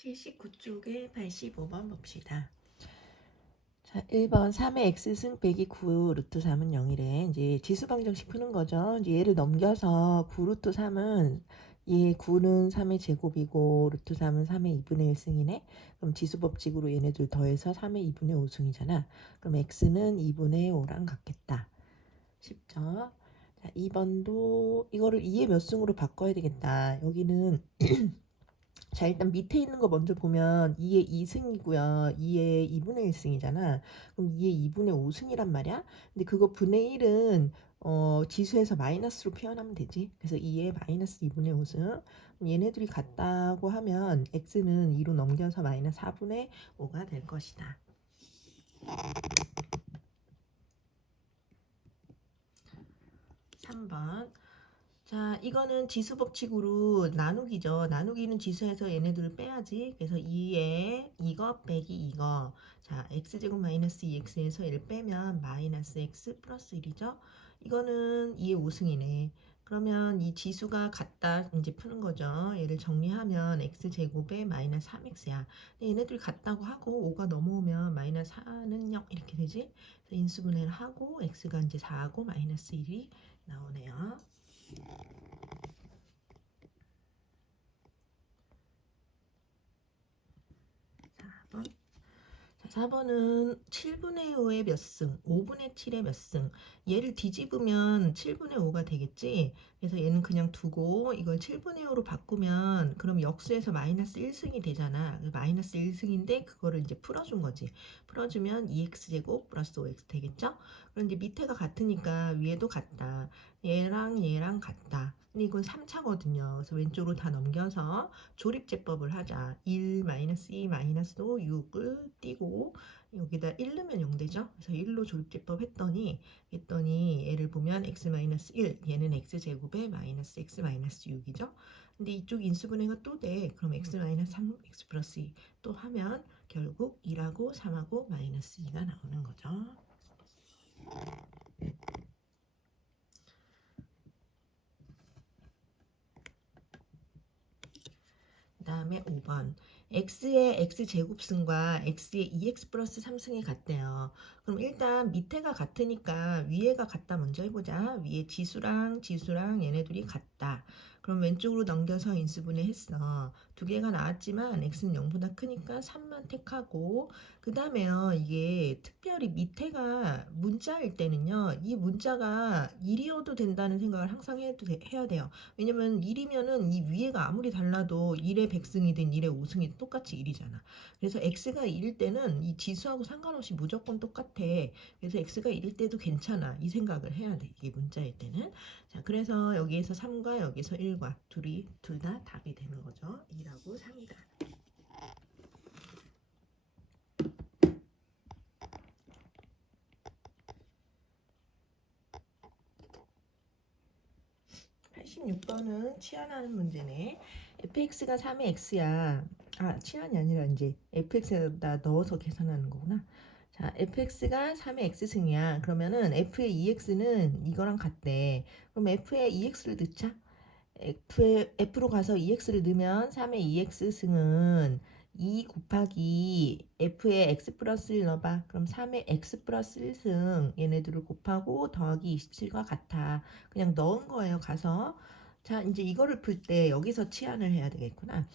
79쪽에 85번 봅시다. 자, 1번 3의 x승 빼기 9 루트 3은 0이래. 이제 지수 방정식 푸는 거죠. 이제 얘를 넘겨서 9 루트 3은 얘 9는 3의 제곱이고 루트 3은 3의 2분의 1승이네. 그럼 지수 법칙으로 얘네들 더해서 3의 2분의 5승이잖아. 그럼 x는 2분의 5랑 같겠다. 쉽죠? 자, 2번도 이거를 2의 몇 승으로 바꿔야 되겠다. 여기는 자, 일단 밑에 있는 거 먼저 보면 2의 2승이고요. 2의 2분의 1승이잖아. 그럼 2의 2분의 5승이란 말이야. 근데 그거 분의 1은 지수에서 마이너스로 표현하면 되지. 그래서 2의 마이너스 2분의 5승. 그럼 얘네들이 같다고 하면 x는 2로 넘겨서 마이너스 4분의 5가 될 것이다. 3번. 자, 이거는 지수 법칙으로 나누기죠. 나누기는 지수에서 얘네들을 빼야지. 그래서 2에 이거 빼기 이거. 자, x제곱 마이너스 2x에서 얘를 빼면 마이너스 x 플러스 1이죠. 이거는 2의 5승이네. 그러면 이 지수가 같다 이제 푸는 거죠. 얘를 정리하면 x제곱에 마이너스 3x야. 근데 얘네들이 같다고 하고 5가 넘어오면 마이너스 4는 0 이렇게 되지. 그래서 인수분해를 하고 x가 이제 4하고 마이너스 1이 나오네요. 4번. 자, 4번은 7분의 5의 몇 승, 5분의 7의 몇 승. 얘를 뒤집으면 7분의 5가 되겠지. 그래서 얘는 그냥 두고 이걸 7분의 5로 바꾸면 그럼 역수에서 마이너스 1승이 되잖아. 마이너스 1승인데 그거를 이제 풀어준 거지. 풀어주면 2x제곱 플러스 5x 되겠죠? 그런데 밑에가 같으니까 위에도 같다. 얘랑 얘랑 같다. 근데 이건 3차거든요. 그래서 왼쪽으로 다 넘겨서 조립제법을 하자. 1 마이너스 2 마이너스 5 6을 띄고 여기다 1 넣으면 0 되죠. 그래서 1로 조립제법 했더니 얘를 보면 x 마이너스 1 얘는 x제곱에 마이너스 x 마이너스 6이죠. 근데 이쪽 인수분해가 또 돼. 그럼 x 마이너스 3 x 플러스 2 또 하면 결국 2하고 3하고 마이너스 2가 나오는 거죠. 그 다음에 5번 x의 x제곱승과 x의 2x 플러스 3승이 같대요. 그럼 일단 밑에가 같으니까 위에가 같다 먼저 해보자. 위에 지수랑 얘네들이 같다. 그럼 왼쪽으로 넘겨서 인수분해 했어. 두 개가 나왔지만 x는 0보다 크니까 3만 택하고 그 다음에요. 이게 특별히 밑에가 문자일 때는요. 이 문자가 1이어도 된다는 생각을 항상 해야 돼요. 왜냐면 1이면은 이 위에가 아무리 달라도 1의 백승이든 1의 5승이든 똑같이 1이잖아. 그래서 x가 1일 때는 이 지수하고 상관없이 무조건 똑같아. 그래서 x가 1일 때도 괜찮아. 이 생각을 해야 돼. 이게 문자일 때는. 자, 그래서 여기에서 3과 여기서 1과 둘 다 답이 되는 거죠. 2하고 3이다. 86번은 치환하는 문제네. fx가 3의 x야. 아, 치환이 아니라 이제 fx에다 넣어서 계산하는 거구나. 자, fx가 3의 x승이야. 그러면은 f의 2x는 이거랑 같대. 그럼 f의 2x를 넣자. F로 가서 2x를 넣으면 3의 2x승은 2 곱하기 F의 x 플러스 1 넣어봐. 그럼 3의 x 플러스 1승 얘네들을 곱하고 더하기 27과 같아. 그냥 넣은 거예요. 가서. 자, 이제 이거를 풀 때 여기서 치환을 해야 되겠구나.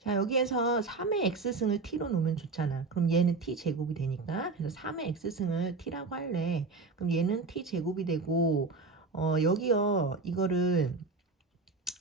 자, 여기에서 3의 x승을 t로 놓으면 좋잖아. 그럼 얘는 t 제곱이 되니까. 그래서 3의 x승을 t라고 할래. 그럼 얘는 t 제곱이 되고 여기요. 이거를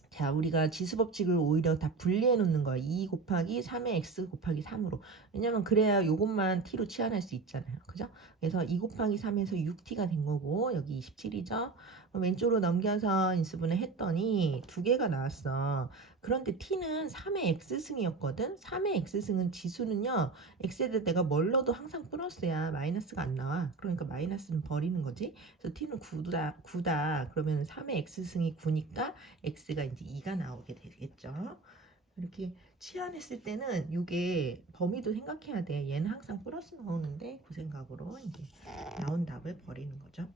자, 우리가 지수법칙을 오히려 다 분리해 놓는 거야. 2 곱하기 3의 x 곱하기 3으로. 왜냐면 그래야 요것만 t로 치환할 수 있잖아요. 그죠? 그래서 2 곱하기 3에서 6t가 된 거고 여기 27이죠. 왼쪽으로 넘겨서 인수분해 했더니 두 개가 나왔어. 그런데 t는 3의 x승이었거든. 3의 x승은 지수는요. x에다 내가 뭘 넣어도 항상 플러스야. 마이너스가 안 나와. 그러니까 마이너스는 버리는 거지. 그래서 t는 9다. 그러면 3의 x승이 9니까 x가 이제 2가 나오게 되겠죠. 이렇게 치환했을 때는 이게 범위도 생각해야 돼. 얘는 항상 플러스 나오는데 그 생각으로 이제 나온 답을 버리는 거죠.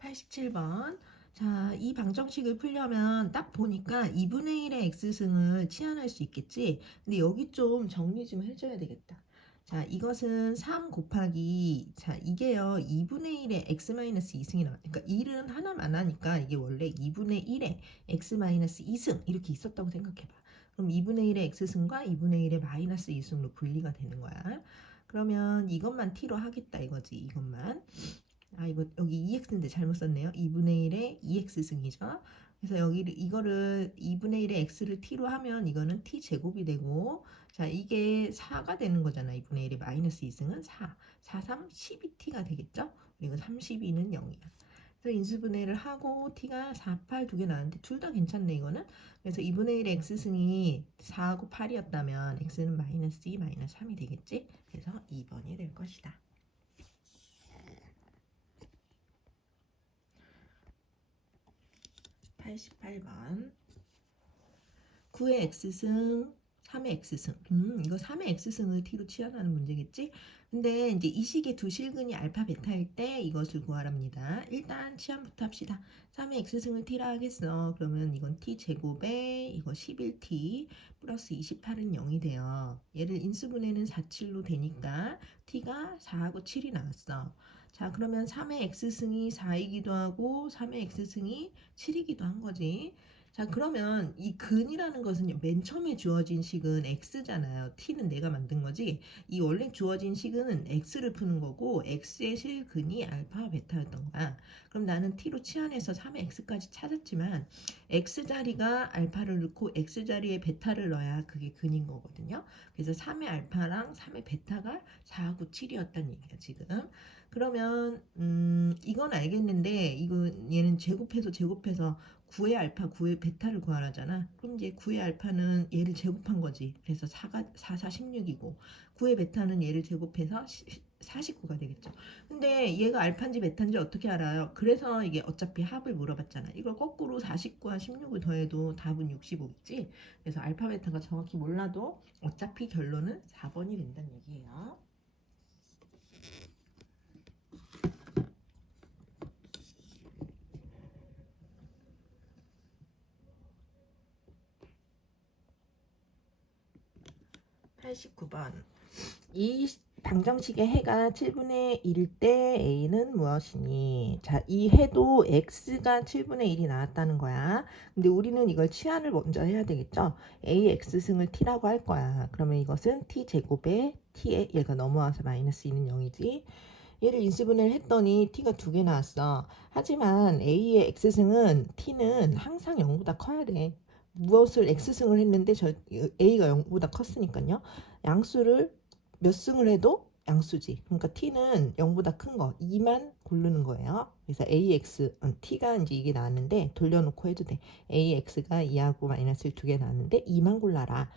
87번. 자, 이 방정식을 풀려면 딱 보니까 2분의 1의 x승을 치환할 수 있겠지? 근데 여기 좀 정리 좀 해줘야 되겠다. 자, 이것은 3 곱하기, 자, 이게요, 2분의 1의 x-2승이 나와. 그러니까 1은 하나만 하니까 이게 원래 2분의 1의 x-2승 이렇게 있었다고 생각해봐. 그럼 2분의 1의 x승과 2분의 1의 마이너스 2승으로 분리가 되는 거야. 그러면 이것만 t로 하겠다 이거지, 이것만. 아, 이거 여기 2x인데 잘못 썼네요. 2분의 1의 2x승이죠. 그래서 여기 이거를 2분의 1의 x를 t로 하면 이거는 t 제곱이 되고, 자, 이게 4가 되는 거잖아. 2분의 1의 마이너스 2승은 4. 4, 3, 12t가 되겠죠? 그리고 32는 0이야. 그래서 인수분해를 하고 t가 4, 8 두 개 나왔는데 둘 다 괜찮네 이거는. 그래서 2분의 1의 x승이 4하고 8이었다면 x는 마이너스 2, 마이너스 3이 되겠지? 그래서 2번이 될 것이다. 88번 9의 x승 3의 x승. 이거 3의 x승을 t로 치환하는 문제겠지? 근데 이제 이 식의 두 실근이 알파 베타일 때 이것을 구하랍니다. 일단 치환부터 합시다. 3의 x승을 t라 하겠어. 그러면 이건 t 제곱에 이거 11t 플러스 28은 0이 돼요. 얘를 인수분해는 4, 7로 되니까 t가 4하고 7이 나왔어. 자, 그러면 3의 x승이 4이기도 하고 3의 x승이 7이기도 한 거지. 자, 그러면 이 근이라는 것은 맨 처음에 주어진 식은 x잖아요. t는 내가 만든 거지. 이 원래 주어진 식은 x를 푸는 거고 x의 실근이 알파 베타였던 거야. 그럼 나는 t로 치환해서 3의 x까지 찾았지만 x 자리가 알파를 넣고 x 자리에 베타를 넣어야 그게 근인 거거든요. 그래서 3의 알파랑 3의 베타가 4하고 7이었다는 얘기야, 지금. 그러면 이건 알겠는데 이거 얘는 제곱해서 9의 알파, 9의 베타를 구하라잖아. 그럼 이제 9의 알파는 얘를 제곱한 거지. 그래서 4가 4, 4, 16이고 9의 베타는 얘를 제곱해서 49가 되겠죠. 근데 얘가 알파인지 베타인지 어떻게 알아요? 그래서 이게 어차피 합을 물어봤잖아. 이걸 거꾸로 49와 16을 더해도 답은 65겠지. 그래서 알파 베타가 정확히 몰라도 어차피 결론은 4번이 된다는 얘기예요. 89번. 이 방정식의 해가 7분의 1일 때 a는 무엇이니? 자, 이 해도 x가 7분의 1이 나왔다는 거야. 근데 우리는 이걸 치환을 먼저 해야 되겠죠? ax승을 t라고 할 거야. 그러면 이것은 t 제곱에 t에 얘가 넘어와서 마이너스 2는 0이지. 얘를 인수분해를 했더니 t가 두 개 나왔어. 하지만 a의 x승은 t는 항상 0보다 커야 돼. 무엇을 x승을 했는데 저 a가 0보다 컸으니까요. 양수를 몇 승을 해도 양수지. 그러니까 t는 0보다 큰 거 2만 고르는 거예요. 그래서 ax t가 이제 이게 나왔는데 돌려놓고 해도 돼. ax가 2하고 마이너스를 두 개 나왔는데 2만 골라라.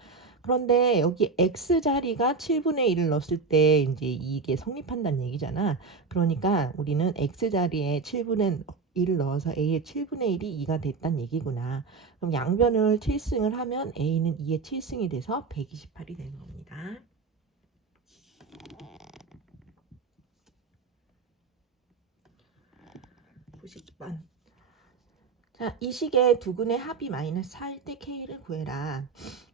그런데 여기 x 자리가 7분의 1을 넣었을 때 이제 이게 성립한다는 얘기잖아. 그러니까 우리는 x 자리에 7분의 1을 넣어서 a의 7분의 1이 2가 됐다는 얘기구나. 그럼 양변을 7승을 하면 a는 2의 7승이 돼서 128이 되는 겁니다. 90번. 자, 이 식의 두 근의 합이 마이너스 4일 때 k를 구해라.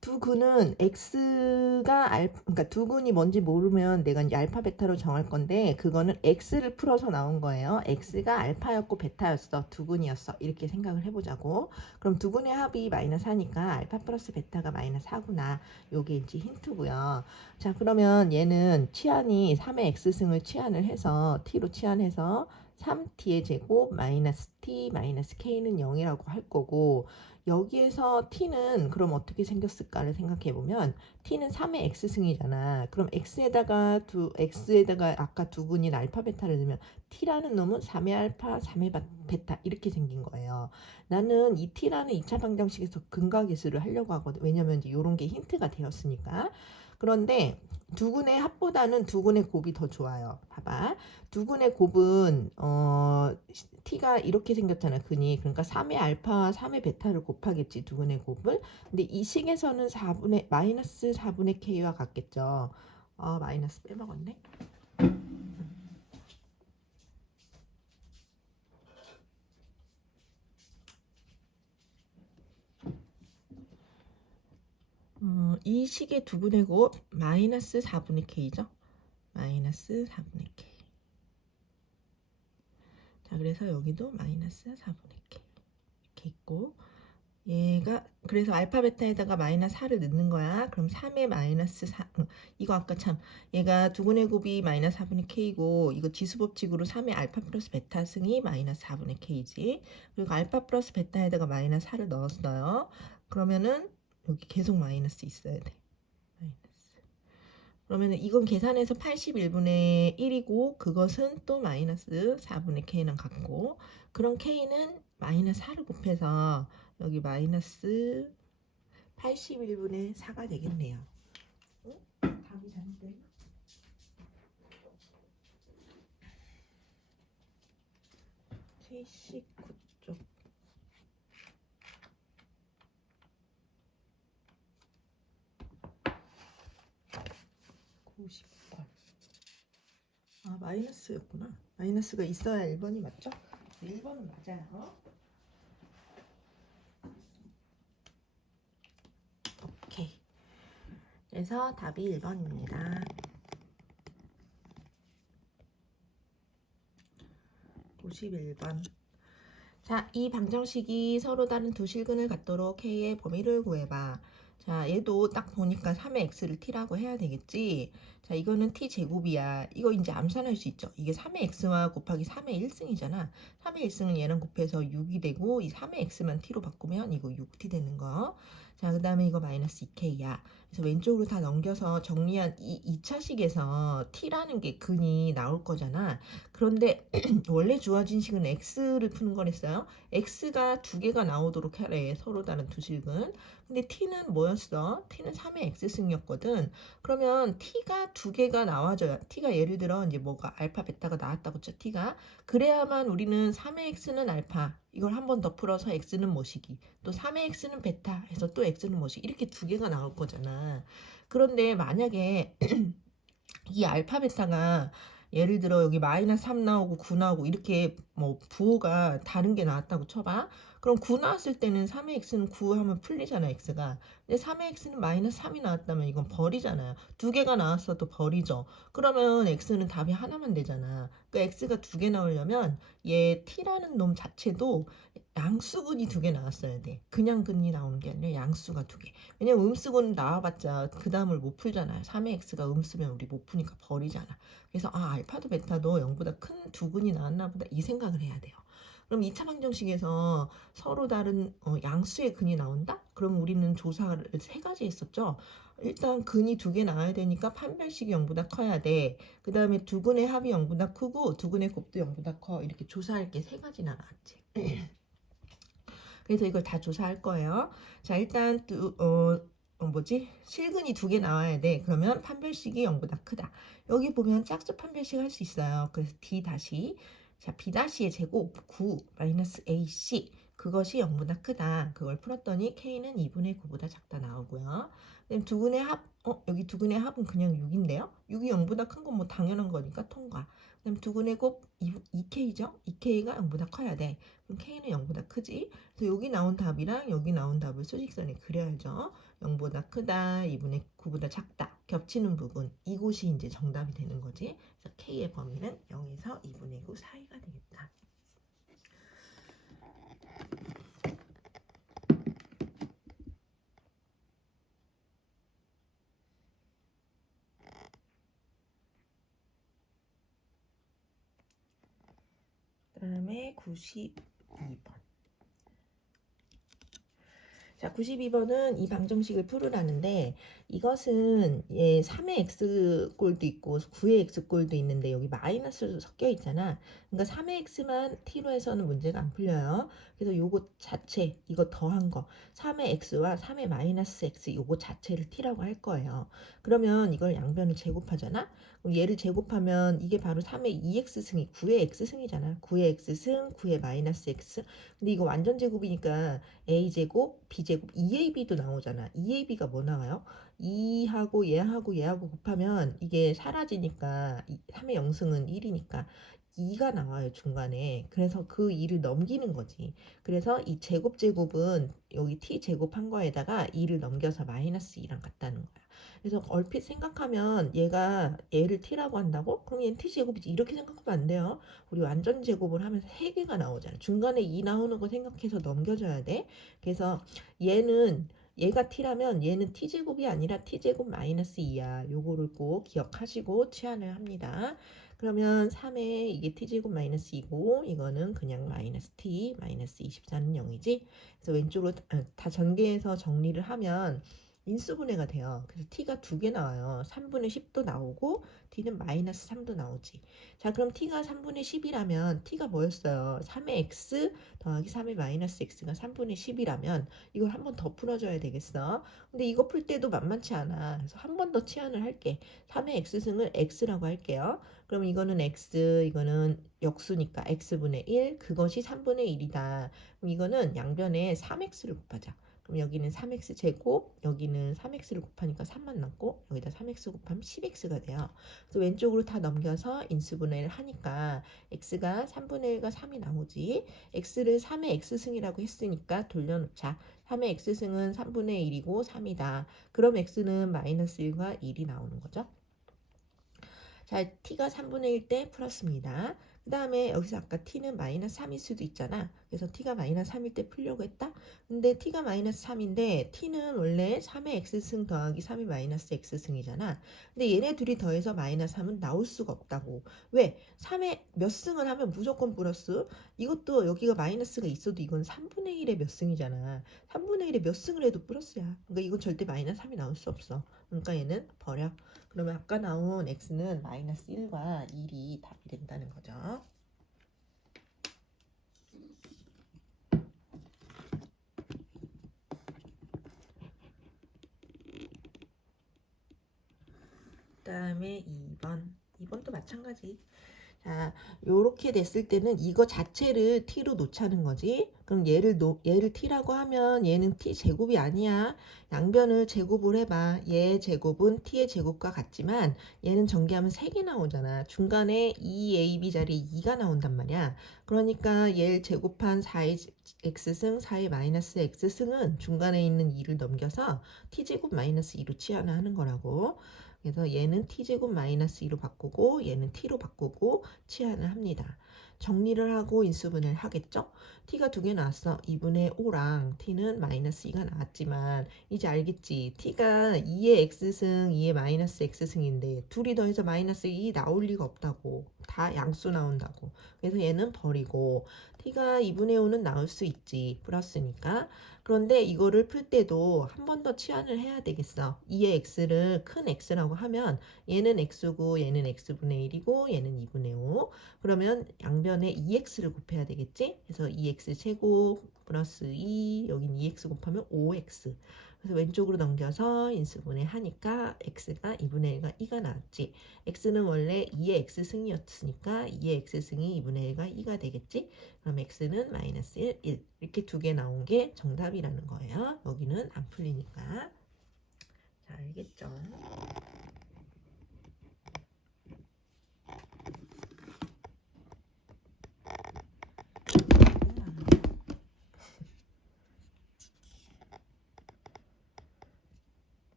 두 근은 x가 그러니까 두 근이 뭔지 모르면 내가 이제 알파 베타로 정할 건데 그거는 x를 풀어서 나온 거예요. x가 알파였고 베타였어. 두 근이었어. 이렇게 생각을 해보자고. 그럼 두 근의 합이 마이너스 4니까 알파 플러스 베타가 마이너스 4구나. 요게 이제 힌트고요. 자, 그러면 얘는 치환이 3의 x승을 치환을 해서 t로 치환해서 3t의 제곱 마이너스 t 마이너스 k는 0이라고 할 거고, 여기에서 t는 그럼 어떻게 생겼을까를 생각해 보면 t는 3의 x승이잖아. 그럼 x에다가 아까 두 분인 알파 베타를 넣으면 t라는 놈은 3의 알파 3의 베타 이렇게 생긴 거예요. 나는 이 t라는 2차 방정식에서 근각계수를 하려고 하거든. 왜냐면 이제 이런 게 힌트가 되었으니까. 그런데 두 근의 합보다는 두 근의 곱이 더 좋아요. 봐봐. 두 근의 곱은 t가 이렇게 생겼잖아. 근이. 그러니까 3의 알파와 3의 베타를 곱하겠지. 두 근의 곱을. 근데 이 식에서는 마이너스 4분의 k와 같겠죠. 마이너스 빼먹었네. 이 식의 두분의 곱 마이너스 4분의 k죠. 마이너스 4분의 k. 자, 그래서 여기도 마이너스 4분의 k 이렇게 있고, 얘가 그래서 알파 베타에다가 마이너스 4를 넣는 거야. 그럼 3의 마이너스 4 이거 아까 참 얘가 두분의 곱이 마이너스 4분의 k고, 이거 지수법칙으로 3의 알파 플러스 베타 승이 마이너스 4분의 k지. 그리고 알파 플러스 베타에다가 마이너스 4를 넣었어요. 그러면은 여기 계속 마이너스 있어야 돼. 마이너스. 그러면은 이건 계산해서 81분의 1이고, 그것은 또 마이너스 4분의 k랑 같고, 그럼 k는 마이너스 4를 곱해서 여기 마이너스 81분의 4가 되겠네요. 응? 답이 잘못됐나? K19쪽 90번. 아, 마이너스였구나. 마이너스가 있어야 1번이 맞죠? 1번은 맞아요. 오케이. 그래서 답이 1번입니다. 51번. 자, 이 방정식이 서로 다른 두 실근을 갖도록 K의 범위를 구해봐. 자, 얘도 딱 보니까 3의 x를 t라고 해야 되겠지. 자, 이거는 t 제곱이야. 이거 이제 암산할 수 있죠. 이게 3의 x와 곱하기 3의 1승이잖아. 3의 1승은 얘랑 곱해서 6이 되고, 이 3의 x만 t로 바꾸면 이거 6t 되는 거. 자, 그 다음에 이거 마이너스 2k야. 그래서 왼쪽으로 다 넘겨서 정리한 이 2차식에서 t라는 게 근이 나올 거잖아. 그런데 원래 주어진 식은 x를 푸는 거랬어요. x가 두 개가 나오도록 하래. 서로 다른 두 식은. 근데 t는 뭐였어? t는 3의 x승이었거든. 그러면 t가 두 개가 나와줘야, t가 예를 들어 이제 뭐가 알파 베타가 나왔다고 쳐, t가. 그래야만 우리는 3의 x는 알파, 이걸 한 번 더 풀어서 x는 뭐시기, 또 3의 x는 베타 해서 또 x는 뭐시기, 이렇게 두 개가 나올 거잖아. 그런데 만약에 이 알파 베타가 예를 들어 여기 마이너스 3 나오고 9 나오고 이렇게 뭐 부호가 다른 게 나왔다고 쳐봐. 그럼 9 나왔을 때는 3의 x는 9 하면 풀리잖아, x가. 근데 3의 x는 마이너스 3이 나왔다면 이건 벌이잖아요. 두 개가 나왔어도 벌이죠. 그러면 x는 답이 하나만 되잖아. 그러니까 x가 두 개 나오려면 얘 t라는 놈 자체도 양수근이 두 개 나왔어야 돼. 그냥 근이 나오는 게 아니라 양수가 두 개. 왜냐면 음수근 나와봤자 그 다음을 못 풀잖아요. 3의 x가 음수면 우리 못 푸니까 버리잖아. 그래서 알파도 베타도 0보다 큰 두 근이 나왔나 보다, 이 생각을 해야 돼요. 그럼 2차 방정식에서 서로 다른 양수의 근이 나온다? 그럼 우리는 조사를 세 가지 했었죠. 일단 근이 두 개 나와야 되니까 판별식이 0보다 커야 돼. 그 다음에 두 근의 합이 0보다 크고 두 근의 곱도 0보다 커. 이렇게 조사할 게 세 가지나 나왔지. 그래서 이걸 다 조사할 거예요. 자, 일단 실근이 두 개 나와야 돼. 그러면 판별식이 0보다 크다. 여기 보면 짝수 판별식 할 수 있어요. 그래서 D 다시, 자, B 다시의 제곱 9 마이너스 AC, 그것이 0보다 크다. 그걸 풀었더니 K는 2분의 9보다 작다 나오고요. 그다음 두 근의 합, 여기 두 근의 합은 그냥 6인데요. 6이 0보다 큰 건 뭐 당연한 거니까 통과. 그다음 두 근의 곱 2K죠. 2K가 0보다 커야 돼. 그럼 K는 0보다 크지. 그래서 여기 나온 답이랑 여기 나온 답을 수직선에 그려야죠. 0보다 크다, 2분의 9보다 작다. 겹치는 부분, 이곳이 이제 정답이 되는 거지. 그래서 K의 범위는 0에서 2분의 9 사이가 되겠다. 그 다음에 92번. 자, 92번은 이 방정식을 풀으라는데, 이것은 3의 x꼴도 있고 9의 x꼴도 있는데 여기 마이너스도 섞여 있잖아. 그러니까 3의 x만 t로 해서는 문제가 안 풀려요. 그래서 요거 자체, 이거 더한 거 3의 x와 3의 마이너스 x 요거 자체를 t라고 할 거예요. 그러면 이걸 양변을 제곱하잖아. 그럼 얘를 제곱하면 이게 바로 3의 2x승이 9의 x승이잖아. 9의 x승, 9의 마이너스 x. 근데 이거 완전 제곱이니까 a제곱, b제곱, 2ab도 나오잖아. 2ab가 뭐 나와요? 2하고 얘하고 얘하고 곱하면 이게 사라지니까 3의 0승은 1이니까 2가 나와요, 중간에. 그래서 그 2를 넘기는 거지. 그래서 이 제곱은 여기 t 제곱한 거에다가 2를 넘겨서 마이너스 2랑 같다는 거야. 그래서 얼핏 생각하면 얘를 t라고 한다고? 그럼 얘는 t 제곱이지. 이렇게 생각하면 안 돼요. 우리 완전 제곱을 하면서 3개가 나오잖아. 중간에 2 나오는 거 생각해서 넘겨줘야 돼. 그래서 얘가 t라면 얘는 t제곱이 아니라 t제곱 마이너스 2야. 요거를 꼭 기억하시고 치환을 합니다. 그러면 3에 이게 t제곱 마이너스 2고 이거는 그냥 마이너스 t 마이너스 24는 0이지. 그래서 왼쪽으로 다 전개해서 정리를 하면 인수분해가 돼요. 그래서 t가 2개 나와요. 3분의 10도 나오고 t는 마이너스 3도 나오지. 자, 그럼 t가 3분의 10이라면 t가 뭐였어요? 3의 x 더하기 3의 마이너스 x가 3분의 10이라면 이걸 한 번 더 풀어줘야 되겠어. 근데 이거 풀 때도 만만치 않아. 그래서 한 번 더 치환을 할게. 3의 x승을 x라고 할게요. 그럼 이거는 x, 이거는 역수니까 x분의 1, 그것이 3분의 1이다. 그럼 이거는 양변에 3x를 곱하자. 그럼 여기는 3x 제곱, 여기는 3x를 곱하니까 3만 남고 여기다 3x 곱하면 10x가 돼요. 그래서 왼쪽으로 다 넘겨서 인수분해를 하니까 x가 3분의 1과 3이 나오지. x를 3의 x승이라고 했으니까 돌려놓자. 3의 x승은 3분의 1이고 3이다. 그럼 x는 마이너스 1과 1이 나오는 거죠. 자, t가 3분의 1 때 풀었습니다. 그 다음에 여기서 아까 t는 마이너스 3일 수도 있잖아. 그래서 t가 마이너스 3일 때 풀려고 했다. 근데 t가 마이너스 3인데 t는 원래 3의 x승 더하기 3의 마이너스 x승이잖아. 근데 얘네 둘이 더해서 마이너스 3은 나올 수가 없다고. 왜? 3의 몇 승을 하면 무조건 플러스. 이것도 여기가 마이너스가 있어도 이건 3분의 1의 몇 승이잖아. 3분의 1의 몇 승을 해도 플러스야. 그러니까 이건 절대 마이너스 3이 나올 수 없어. 그러니까 얘는 버려. 그러면 아까 나온 x는 마이너스 1과 1이 답이 된다는 거죠. 그 다음에 2번도 마찬가지. 자, 요렇게 됐을 때는 이거 자체를 t로 놓자는 거지. 그럼 얘를 t라고 하면 얘는 t 제곱이 아니야. 양변을 제곱을 해봐. 얘 제곱은 t의 제곱과 같지만 얘는 전개하면 3개 나오잖아. 중간에 2ab 자리에 2가 나온단 말이야. 그러니까 얘를 제곱한 4의 x승, 4의 마이너스 x승은 중간에 있는 2를 넘겨서 t제곱 마이너스 2로 치환을 하는 거라고. 그래서 얘는 t제곱 마이너스 2로 바꾸고 얘는 t로 바꾸고 치환을 합니다. 정리를 하고 인수분해를 하겠죠? t가 2개 나왔어. 2분의 5랑 t는 마이너스 2가 나왔지만 이제 알겠지? t가 2의 x승, 2의 마이너스 x승인데 둘이 더해서 마이너스 2 나올 리가 없다고. 다 양수 나온다고. 그래서 얘는 버리고 t가 2분의 5는 나올 수 있지. 플러스니까. 그런데 이거를 풀 때도 한 번 더 치환을 해야 되겠어. 2의 x를 큰 x라고 하면 얘는 x고 얘는 x분의 1이고 얘는 2분의 5. 그러면 양변에 2x를 곱해야 되겠지? 그래서 2x 제곱 플러스 2 여긴 2x 곱하면 5x. 그래서 왼쪽으로 넘겨서 인수분해 하니까 x가 2분의 1과 2가 나왔지. x는 원래 2의 x승이었으니까 2의 x승이 2분의 1과 2가 되겠지. 그럼 x는 마이너스 1, 1 이렇게 2개 나온 게 정답이라는 거예요. 여기는 안 풀리니까. 자, 알겠죠?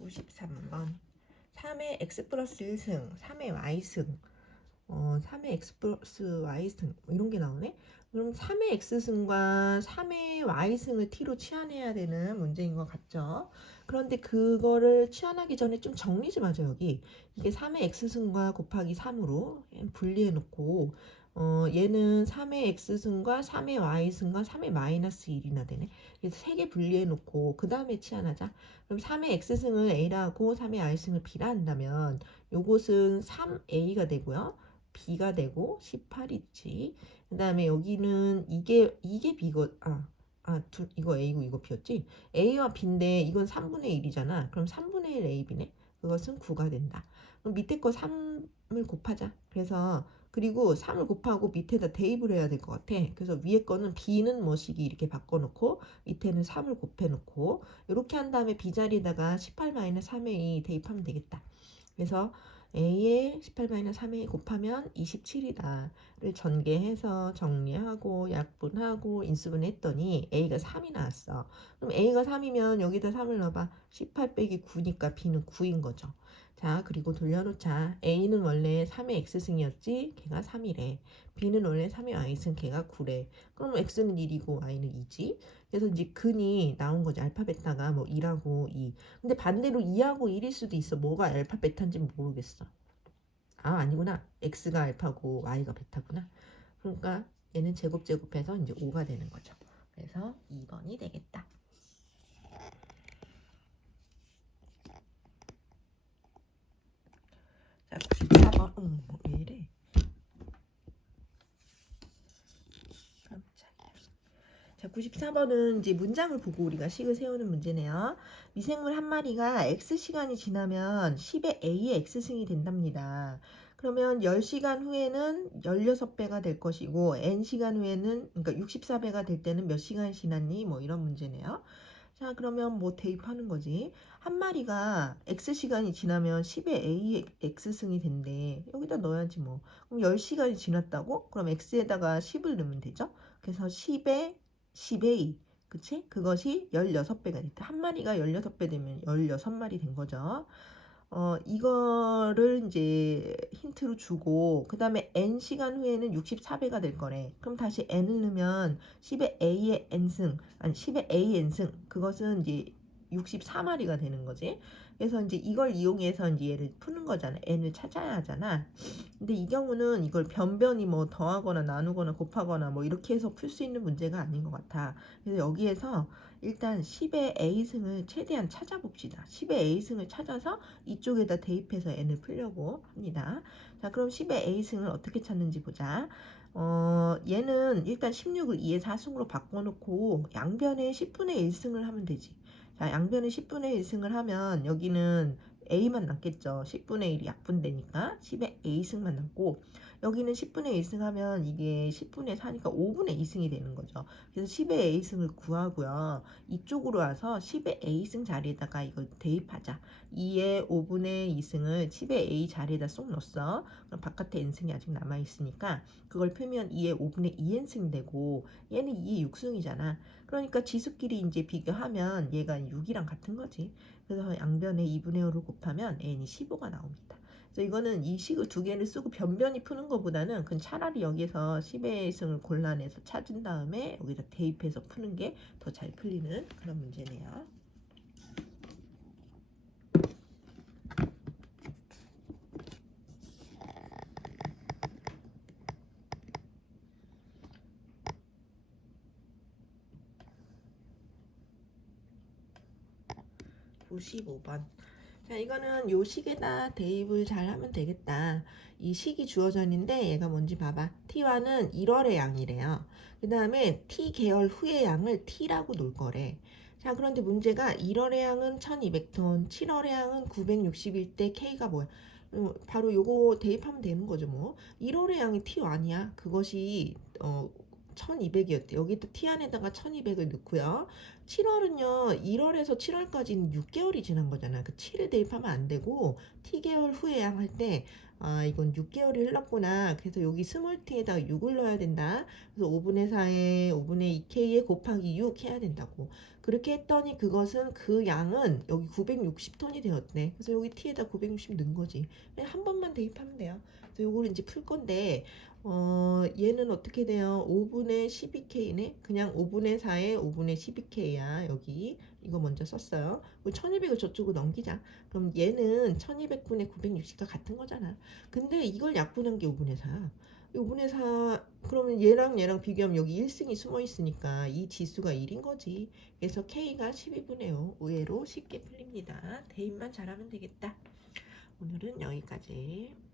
53번 3의 x 플러스 1승, 3의 y승 3의 x 플러스 y승 이런 게 나오네. 그럼 3의 x승과 3의 y승을 t로 치환해야 되는 문제인 것 같죠. 그런데 그거를 치환하기 전에 좀 정리 좀 하죠. 여기 이게 3의 x승과 곱하기 3으로 분리해 놓고 얘는 3의 x승과 3의 y승과 3의 마이너스 1이나 되네. 그래서 3개 분리해 놓고 그 다음에 치환하자. 그럼 3의 x승을 a라고 3의 y승을 b라 한다면 요것은 3a가 되고요. b가 되고 18이지. 그 다음에 여기는 이게 b거 이거 a고 이거 b였지. a와 b인데 이건 3분의 1이잖아. 그럼 3분의 1 ab네. 그것은 9가 된다. 그럼 밑에 거 3을 곱하자. 그래서 그리고 3을 곱하고 밑에다 대입을 해야 될 것 같아. 그래서 위에 거는 b는 뭐시기 이렇게 바꿔놓고 밑에는 3을 곱해놓고 이렇게 한 다음에 b 자리에다가 18-3의 2 대입하면 되겠다. 그래서 a에 18-3a 곱하면 27이다를 전개해서 정리하고 약분하고 인수분해했더니 a가 3이 나왔어. 그럼 a가 3이면 여기다 3을 넣어봐. 18 빼기 9니까 b는 9인 거죠. 자, 그리고 돌려놓자. a는 원래 3의 x승이었지? 걔가 3이래. b는 원래 3의 y승, 걔가 9래. 그럼 x는 1이고 y는 2지? 그래서 이제 근이 나온 거지. 알파 베타가 뭐 1하고 2. 근데 반대로 2하고 1일 수도 있어. 뭐가 알파 베타인지 모르겠어. 아, 아니구나. x가 알파고 y가 베타구나. 그러니까 얘는 제곱해서 이제 5가 되는 거죠. 그래서 2번이 되겠다. 자, 94번. 왜 이래? 깜짝이야. 자, 94번은 이제 문장을 보고 우리가 식을 세우는 문제네요. 미생물 한 마리가 X시간이 지나면 10의 A의 X승이 된답니다. 그러면 10시간 후에는 16배가 될 것이고 N시간 후에는 그러니까 64배가 될 때는 몇 시간이 지났니? 뭐 이런 문제네요. 자, 그러면 뭐 대입하는 거지. 한 마리가 X시간이 지나면 10의 A의 X승이 된대. 여기다 넣어야지 뭐. 그럼 10시간이 지났다고? 그럼 X에다가 10을 넣으면 되죠. 그래서 10의 10의 2. 그치? 그것이 16배가 됐다. 한 마리가 16배 되면 16마리 된 거죠. 이거를 이제 힌트로 주고, 그 다음에 n시간 후에는 64배가 될 거래. 그럼 다시 n을 넣으면 10의 a의 n승, 아니 10의 a n승, 그것은 이제 64마리가 되는 거지. 그래서 이제 이걸 이용해서 이제 얘를 푸는 거잖아. n을 찾아야 하잖아. 근데 이 경우는 이걸 변변히 뭐 더하거나 나누거나 곱하거나 뭐 이렇게 해서 풀 수 있는 문제가 아닌 것 같아. 그래서 여기에서 일단 10의 a승을 최대한 찾아봅시다. 10의 a승을 찾아서 이쪽에다 대입해서 n을 풀려고 합니다. 자, 그럼 10의 a승을 어떻게 찾는지 보자. 얘는 일단 16을 2의 4승으로 바꿔놓고 양변에 10분의 1승을 하면 되지. 자, 양변에 10분의 1승을 하면 여기는 a만 남겠죠. 10분의 1이 약분되니까 10의 a승만 남고, 여기는 10분의 1승 하면 이게 10분의 4니까 5분의 2승이 되는 거죠. 그래서 10의 a승을 구하고요. 이쪽으로 와서 10의 a승 자리에다가 이걸 대입하자. 2의 5분의 2승을 10의 a 자리에다 쏙 넣었어. 그럼 바깥에 n승이 아직 남아있으니까 그걸 풀면 2의 5분의 2n승이 되고, 얘는 2의 6승이잖아. 그러니까 지수끼리 이제 비교하면 얘가 6이랑 같은 거지. 그래서 양변에 2분의 5를 곱하면 n이 15가 나옵니다. 그래서 이거는 이 식을 두 개를 쓰고 변변히 푸는 것보다는 그냥 차라리 여기서 10의 승을 골라내서 찾은 다음에 여기다 대입해서 푸는 게 더 잘 풀리는 그런 문제네요. (95번) 자, 이거는 요 식에다 대입을 잘 하면 되겠다. 이 식이 주어져 있는데 얘가 뭔지 봐봐. T1은 1월의 양이래요. 그 다음에 T 계열 후의 양을 T라고 놓을 거래. 자, 그런데 문제가 1월의 양은 1200톤, 7월의 양은 961대, K가 뭐야? 바로 요거 대입하면 되는 거죠, 뭐. 1월의 양이 T1이야. 그것이 1200이었대. 여기다 T 안에다가 1200을 넣고요. 7월은요, 1월에서 7월까지는 6개월이 지난 거잖아. 그 7을 대입하면 안 되고, T개월 후에 양 할 때, 아, 이건 6개월이 흘렀구나. 그래서 여기 스몰 t에다가 6을 넣어야 된다. 그래서 5분의 4에 5분의 2k에 곱하기 6 해야 된다고. 그렇게 했더니 그것은 그 양은 여기 960톤이 되었네. 그래서 여기 t에다 960 넣은 거지. 그냥 한 번만 대입하면 돼요. 그래서 요거를 이제 풀 건데, 얘는 어떻게 돼요? 5분의 12k네? 그냥 5분의 4에 5분의 12k야. 여기 이거 먼저 썼어요. 1200을 저쪽으로 넘기자. 그럼 얘는 1200분의 960과 같은 거잖아. 근데 이걸 약분한 게 5분의 4. 5분의 4 그러면 얘랑 비교하면 여기 1승이 숨어 있으니까 이 지수가 1인 거지. 그래서 K가 12분의 5. 의외로 쉽게 풀립니다. 대입만 잘하면 되겠다. 오늘은 여기까지.